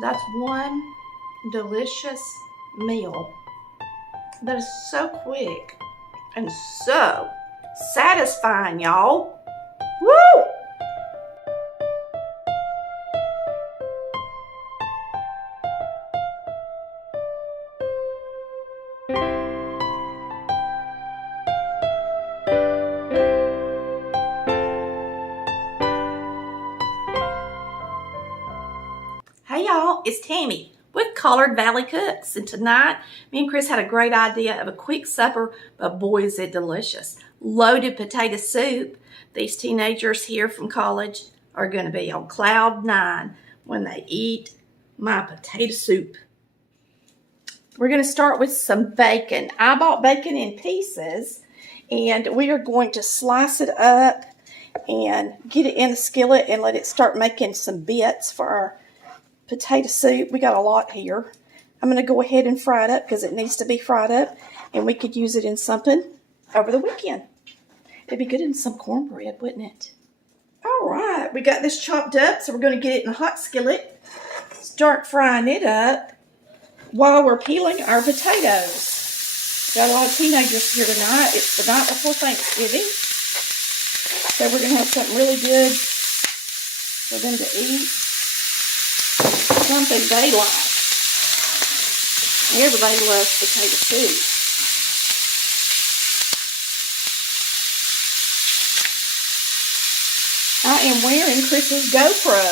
That's one delicious meal that is so quick and so satisfying, y'all. Woo! Hey y'all, it's Tammy with Collard Valley Cooks, and tonight me and Chris had a great idea of a quick supper, but boy is it delicious. Loaded potato soup. These teenagers here from college are going to be on cloud nine when they eat my potato soup. We're going to start with some bacon. I bought bacon in pieces, and we are going to slice it up and get it in the skillet and let it start making some bits for our potato soup. We got a lot here. I'm going to go ahead and fry it up because it needs to be fried up, and we could use it in something over the weekend. It'd be good in some cornbread, wouldn't it? All right, we got this chopped up, so we're going to get it in a hot skillet. Start frying it up while we're peeling our potatoes. Got a lot of teenagers here tonight. It's the night before Thanksgiving, so we're going to have something really good for them to eat. Something they like. Everybody loves potato soup. I am wearing Chris's GoPro.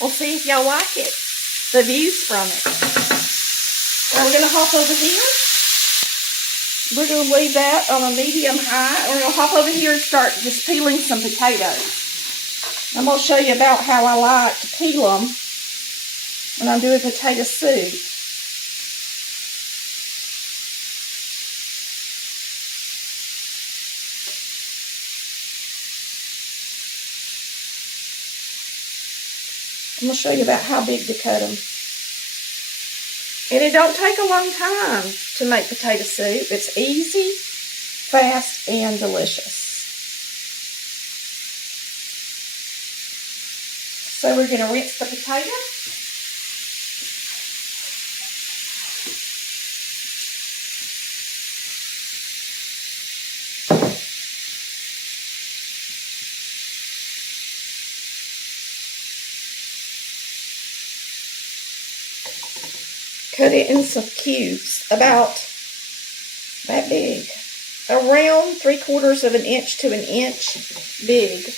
We'll see if y'all like it. The views from it. So we're going to hop over here. We're going to leave that on a medium high. We're going to hop over here and start just peeling some potatoes. I'm going to show you about how I like to peel them when I'm doing potato soup. I'm going to show you about how big to cut them. And it don't take a long time to make potato soup. It's easy, fast, and delicious. So we're going to rinse the potato. Cut it in some cubes, about that big, around 3/4 of an inch to an inch big.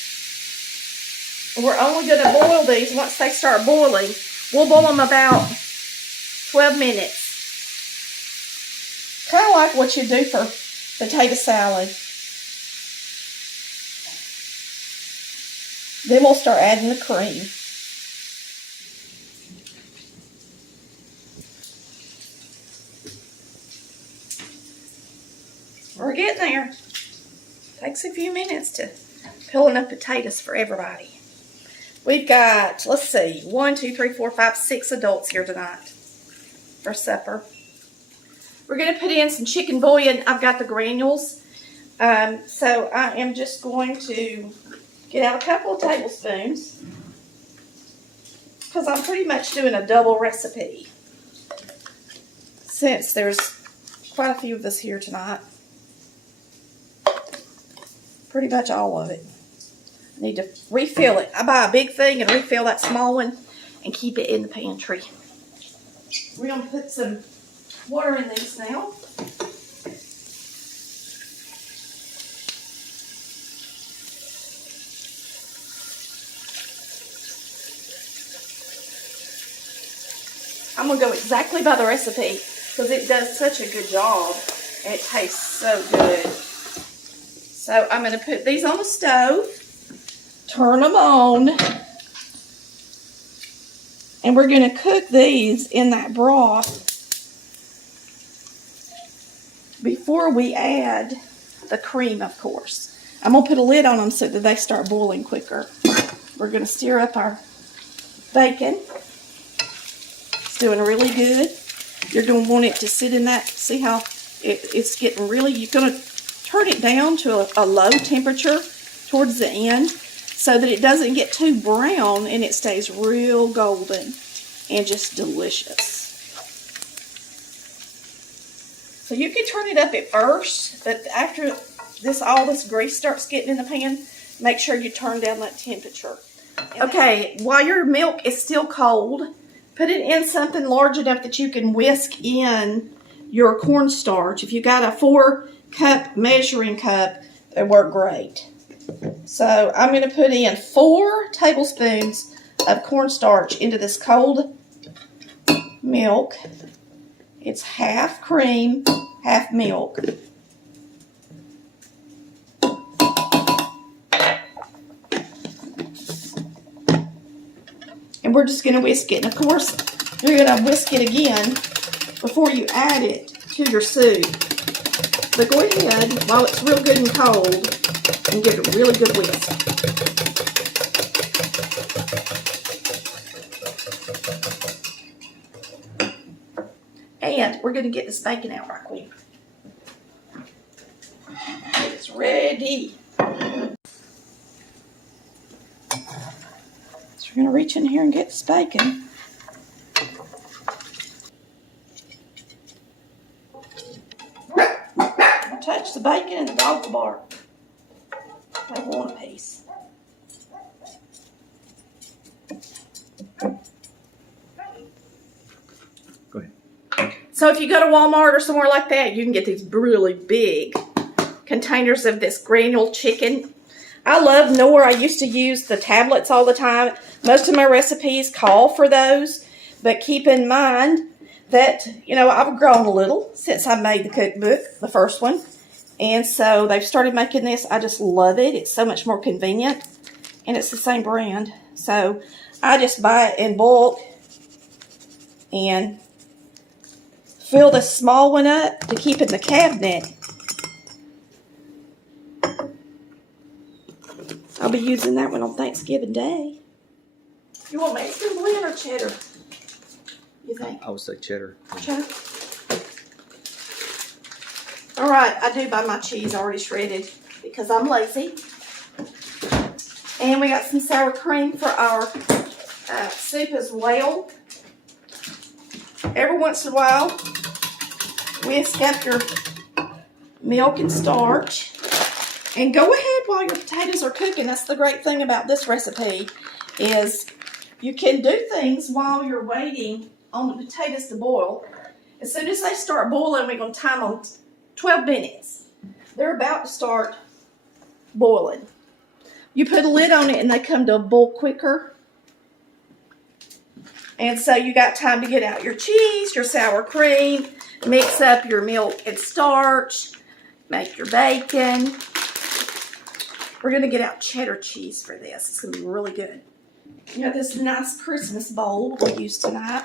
We're only going to boil these once they start boiling. We'll boil them about 12 minutes. Kind of like what you do for potato salad. Then we'll start adding the cream. We're getting there. Takes a few minutes to peel enough potatoes for everybody. We've got, let's see, 1, 2, 3, 4, 5, 6 adults here tonight for supper. We're going to put in some chicken bouillon. I've got the granules. So I am just going to get out a couple of tablespoons because I'm pretty much doing a double recipe since there's quite a few of us here tonight. Pretty much all of it. I need to refill it. I buy a big thing and refill that small one and keep it in the pantry. We're going to put some water in these now. I'm going to go exactly by the recipe because it does such a good job and it tastes so good. So I'm going to put these on the stove, turn them on, and we're going to cook these in that broth before we add the cream, of course. I'm going to put a lid on them so that they start boiling quicker. We're going to stir up our bacon. It's doing really good. You're going to want it to sit in that. See how it's getting really, you're going to turn it down to a low temperature towards the end so that it doesn't get too brown and it stays real golden. and just delicious. So you can turn it up at first, but after all this grease starts getting in the pan, make sure you turn down that temperature. Okay, while your milk is still cold, put it in something large enough that you can whisk in your cornstarch. If you got a 4-cup measuring cup, they work great. So I'm going to put in 4 tablespoons of cornstarch into this cold milk. It's half cream, half milk. And we're just going to whisk it. And of course, you're going to whisk it again before you add it to your soup. But go ahead, while it's real good and cold, and give it a really good whisk. And we're going to get this bacon out right quick. It's ready. So we're going to reach in here and get this bacon. I'll touch the bacon and the dog will bark. They want a piece. Go ahead. So if you go to Walmart or somewhere like that, you can get these really big containers of this granule chicken. I love Knorr. I used to use the tablets all the time. Most of my recipes call for those, but keep in mind that, I've grown a little since I made the cookbook, the first one. And so they've started making this. I just love it. It's so much more convenient, and it's the same brand. So I just buy it in bulk and fill the small one up to keep in the cabinet. I'll be using that one on Thanksgiving Day. You want Mexican blend or cheddar? You think? I would say cheddar. Cheddar? All right, I do buy my cheese already shredded because I'm lazy. And we got some sour cream for our soup as well. Every once in a while, whisk up your milk and starch. And go ahead while your potatoes are cooking. That's the great thing about this recipe is you can do things while you're waiting on the potatoes to boil. As soon as they start boiling, we're going to time them 12 minutes. They're about to start boiling. You put a lid on it and they come to a boil quicker. And so you got time to get out your cheese, your sour cream, mix up your milk and starch, make your bacon. We're going to get out cheddar cheese for this. It's going to be really good. You got this nice Christmas bowl we'll use tonight.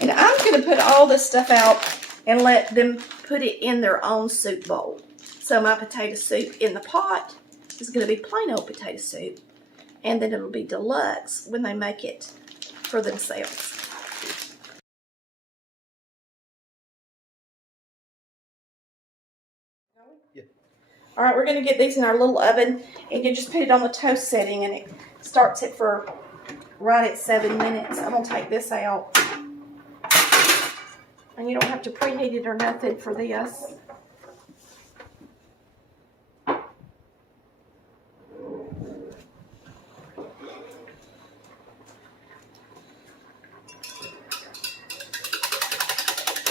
And I'm going to put all this stuff out and let them put it in their own soup bowl. So my potato soup in the pot is going to be plain old potato soup. And then it'll be deluxe when they make it for themselves. Yeah. All right, we're going to get these in our little oven, and you just put it on the toast setting, and it starts it for right at 7 minutes. I'm going to take this out. And you don't have to preheat it or nothing for this.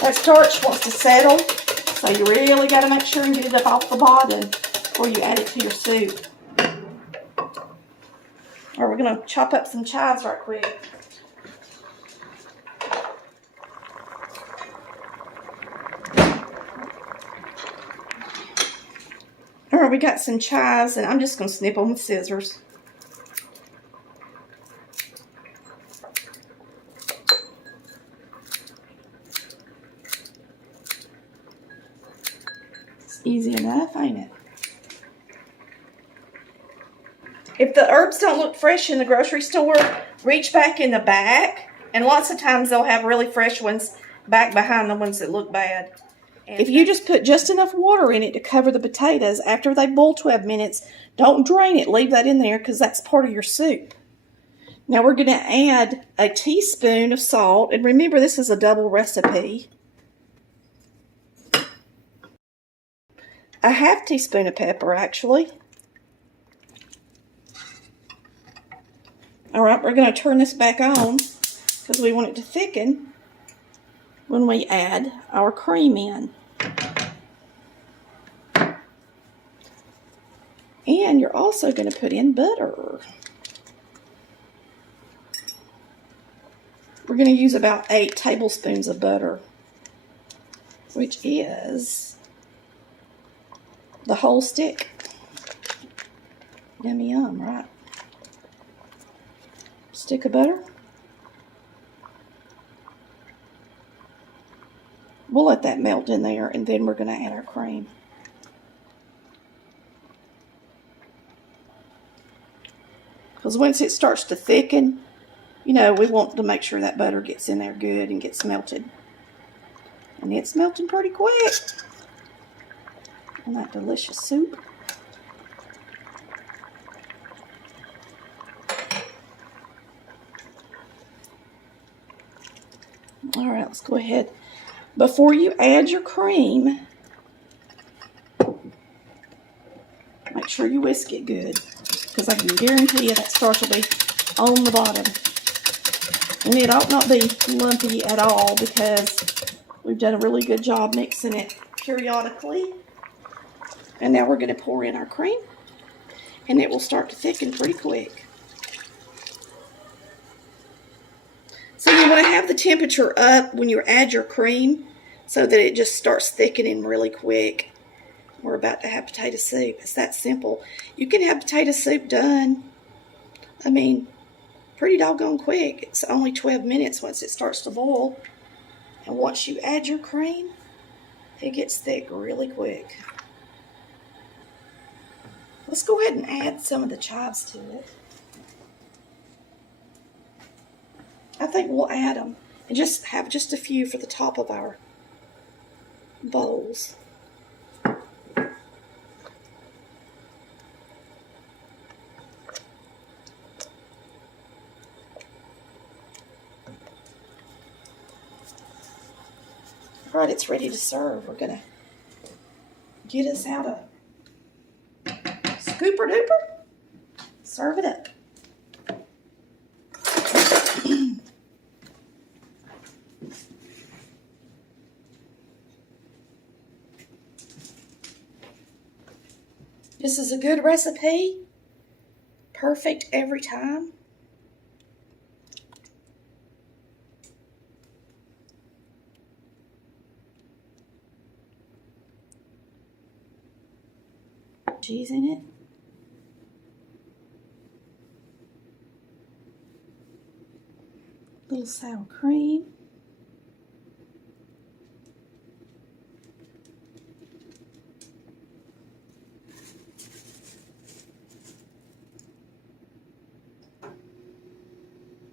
That starch wants to settle, so you really got to make sure and get it up off the bottom before you add it to your soup. All right, we're going to chop up some chives right quick. All right, we got some chives, and I'm just going to snip them with scissors. Easy enough, ain't it? If the herbs don't look fresh in the grocery store, reach back in the back. And lots of times they'll have really fresh ones back behind the ones that look bad. If you just put just enough water in it to cover the potatoes, after they boil 12 minutes, don't drain it. Leave that in there because that's part of your soup. Now we're going to add a teaspoon of salt. And remember, this is a double recipe. A half teaspoon of pepper, actually. All right, we're going to turn this back on because we want it to thicken when we add our cream in. And you're also going to put in butter. We're going to use about 8 tablespoons of butter, which is the whole stick. Yummy yum, right? Stick of butter. We'll let that melt in there, and then we're going to add our cream. Because once it starts to thicken, you know, we want to make sure that butter gets in there good and gets melted. And it's melting pretty quick in that delicious soup. All right, let's go ahead. Before you add your cream, make sure you whisk it good, because I can guarantee you that starch will be on the bottom. And it ought not be lumpy at all because we've done a really good job mixing it periodically. And now we're going to pour in our cream, and it will start to thicken pretty quick. So you want to have the temperature up when you add your cream so that it just starts thickening really quick. We're about to have potato soup. It's that simple. You can have potato soup done, I mean, pretty doggone quick. It's only 12 minutes once it starts to boil. And once you add your cream, it gets thick really quick. Let's go ahead and add some of the chives to it. I think we'll add them and just have just a few for the top of our bowls. All right, it's ready to serve. We're going to get us out a scooper duper. Serve it up. This is a good recipe. Perfect every time. Cheese in it. Little sour cream.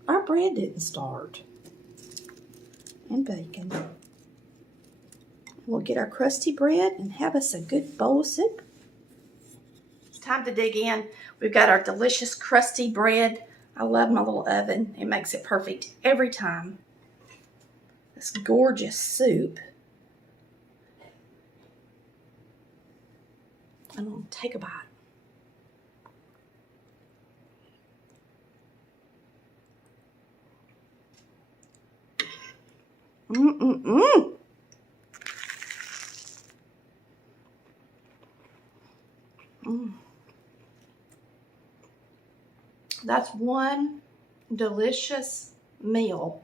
Our bread didn't start. And bacon. We'll get our crusty bread and have us a good bowl of soup. It's time to dig in. We've got our delicious crusty bread. I love my little oven. It makes it perfect every time. This gorgeous soup. I'm going to take a bite. Mm-mm-mm. That's one delicious meal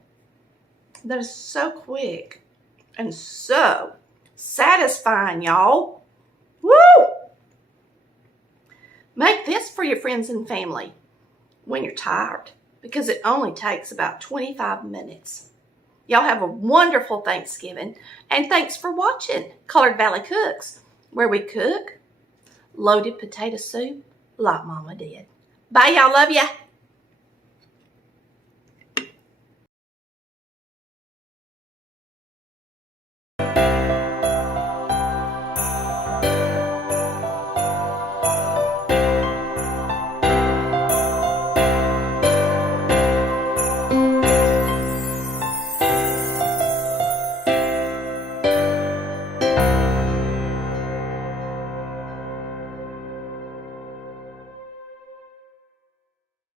that is so quick and so satisfying, y'all. Woo! Make this for your friends and family when you're tired, because it only takes about 25 minutes. Y'all have a wonderful Thanksgiving, and thanks for watching Colored Valley Cooks, where we cook loaded potato soup like Mama did. Bye, y'all. Love ya.